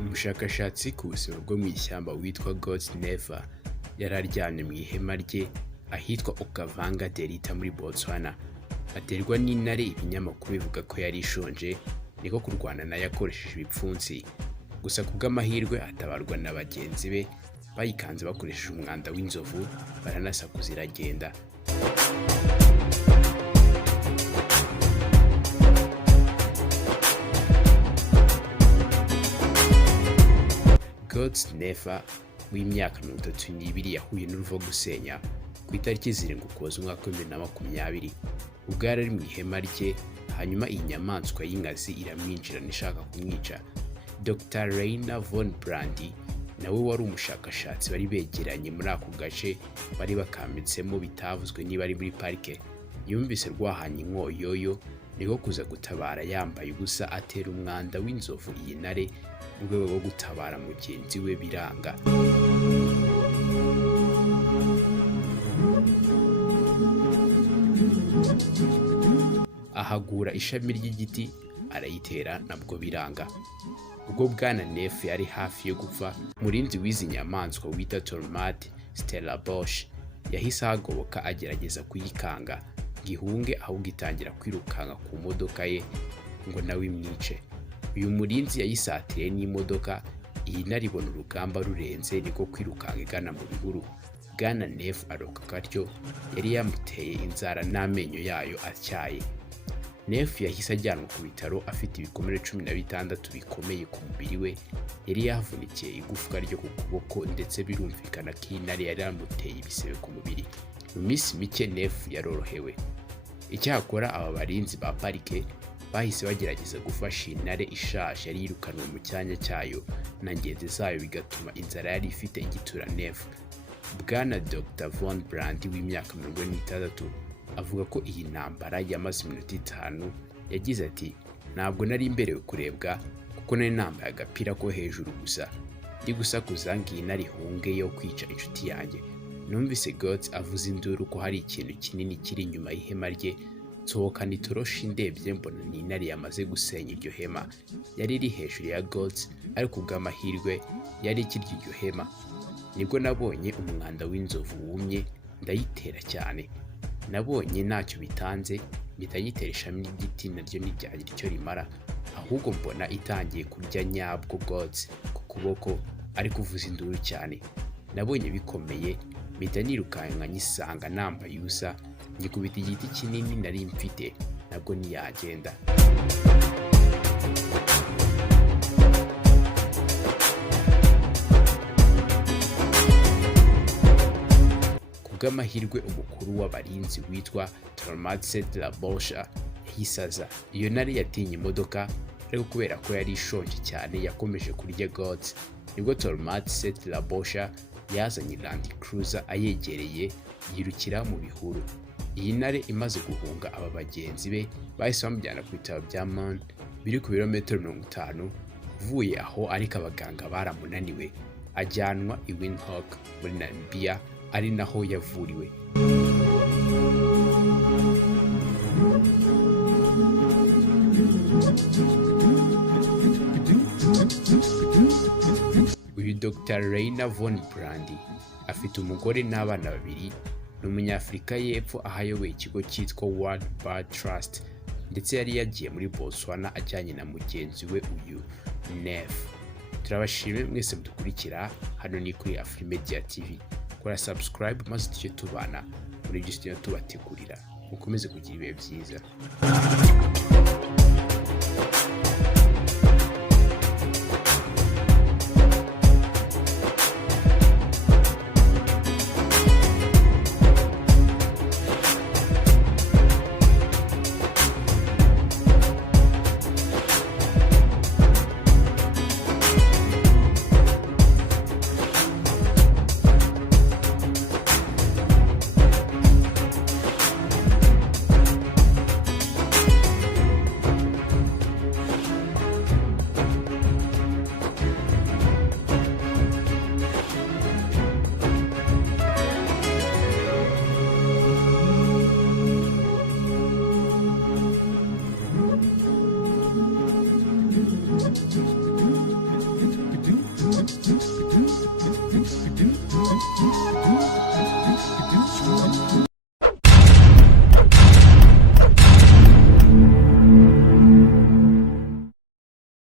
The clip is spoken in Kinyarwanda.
Umushakashatsi ku buzima bwo mu ishyamba witwa God's Never yararyamye mu ihema rye ahitwa Okavanga Delta muri Botswana. Aterwa n'intare, ibinyamakuru bivuga ko yari ishonje, niko kurwana nayo akoresheje ibipfunsi. Gusa kubw'amahirwe atabarwa na bagenzi be, bayikanze bakoresheje umwanda w'inzovu, baranasakuza iragenda. God's Never w'imyaka 32 yahuye n'uruvo gusenya ku itariki 7 Ukuboza umwaka wa 2020 ubwo yari mu ihema rye, hanyuma iyi nyamaswa y'inkazi iramwinjirana ishaka kumwica. Dr. Rainer von Brandi nawe wari umushakashatsi bari begeranye muri ako gace bari bakambitsemo, bitavuzwe niba ari muri parike, yumvise rwahanye inkoyoyo, niko kuza gutabara yambaye ubusa, atera umwanda w'inzovu iyi ntare mu rwego rwo gutabara mugenzi we biranga. Ahagura ishami ry'igiti arayitera, nabwo biranga. Ubwo Bwana Neff yari hafi yo gupfa, umurinzi w'izi nyamaswa wita Tormat Stellenbosch yahise ahagoboka agerageza kuyikanga gihunge, ahubwo itangira kwirukanka ku modoka ye ngo nawe imwice. Uyu murinzi yayisatiriye n'imodoka, iyi ntare ibona urugamba rurenze, niko kwirukanka igana mu bihuru. Bwana Neff arokoka atyo, yari yamuteye inzara n'amenyo yayo atyaye. Neff yahise ajyanwa ku bitaro afite ibikomere 16 bikomeye ku mubiri we, yari yavunikiye igufwa ryo ku kuboko, ndetse birumvikana ko iyi ntare yari yamuteye ibisebe ku mubiri. Mu minsi mike Neff yarorohewe. Icyakora aba barinzi ba parike bahise bagerageza gufasha intare ishaje yari yirukanwe mu cyanya cyayo na ngenzi zayo, bigatuma inzara yari ifite igitura Neff. Bwana Dr. von Brandi w'imyaka 46 avuga ko iyi ntambara yamaze iminota 5. Yagize ati, ntabwo nari imberewe kurebwa kuko nari nambaye agapira ko hejuru gusa, ndi gusakuza ngo iyi ntare ihunge yo kwica inshuti yanjye. Numvise God's avuza induru ko hari ikintu kinini kiri inyuma y'ihema rye, nsohokana itoroshi, ndebye mbona ni intare yamaze gusenya iryo hema. Yari iri hejuru ya God's, ariko ubw'amahirwe yari ikirya iryo hema. Nibwo nabonye umwanda w'inzovu wumye, ndayitera cyane. Nabonye ntacyo bitanze, mpita yitera ishami ry'igiti, naryo ntiryagira icyo rimara, ahubwo mbona itangiye kurya nyabwo God's ku kuboko, ari kuvuza induru cyane. Nabonye bikomeye, mpita nirukanka nyisanga nambaye ubusa, ngikubita igiti kinini nari mfite, nabwo ntiyagenda. Kubw'amahirwe umukuru w'abarinzi witwa Tormat Stellenbosch yahisaza. Iyo ntare yatinye imodoka, ariko kubera ko yari ishonje cyane yakomeje kurya God's. Nibwo Tormat Stellenbosch yazanye Land Cruiser ayegereye, yirukira mu bihuru. Iyi ntare imaze guhunga aba bagenzi be, bahise bamujyana ku bitaro bya Mon biri ku birometero 50 uvuye aho, ariko abaganga baramunaniwe. Ajyanwa i Windhoek muri Namibia, ari naho yavuriwe. Uyu Dr. Rainer von Brandi afite umugore n'abana 2, ni Umunyafurika y'Epfo, aho ayoboye ikigo cyitwa World Bird Trust, ndetse yari yagiye muri Botswana ajyanye na mugenzi we uyu Neff. Turabashimye mwese mudukurikira hano ni kuri Afrimedia TV. Kora subscribe maze tujye tubana muri byinshi tubategurira. Mukomeze kugira ibihe byiza.